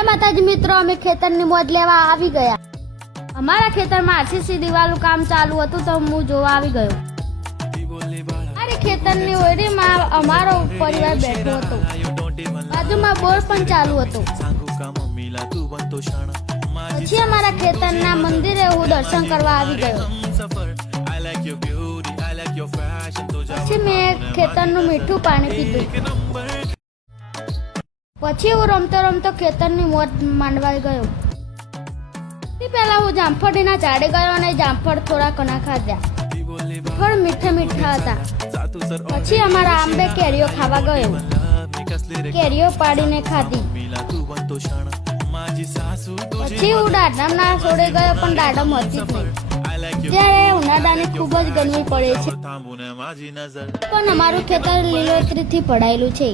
જય માતાજી મિત્રો, અમે ખેતરની મોજ લેવા આવી ગયા. અમારા ખેતરમાં આરસીસી દિવાલનું કામ ચાલુ હતું તો હું જોવા આવી ગયો. અરે ખેતરની ઓરડીમાં અમારો પરિવાર બેઠો હતો. બાજુમાં બોર પણ ચાલુ હતો. પછી અમારા ખેતરના મંદિરે હું દર્શન કરવા આવી ગયો. પછી મેં ખેતરનું મીઠું પાણી પીધું. પછી હું રમતો રમતો ખેતરની મોજ માંડવા ગયો. પહેલા હું જામફળીના ઝાડે ગયો અને જામફળ થોડા ઘણા ખાધા. ફળ મીઠા મીઠા હતા. પછી અમારા આંબે કેરીઓ ખાવા ગયો. કેરીઓ પાડીને ખાધી. પછી હું દાડમના છોડે ગયો પણ દાડમ હતી જ નહીં. ત્યારે ઉનાળાની ખૂબ જ ગરમી પડે છે પણ અમારું ખેતર લીલોતરીથી ભરાયેલું છે.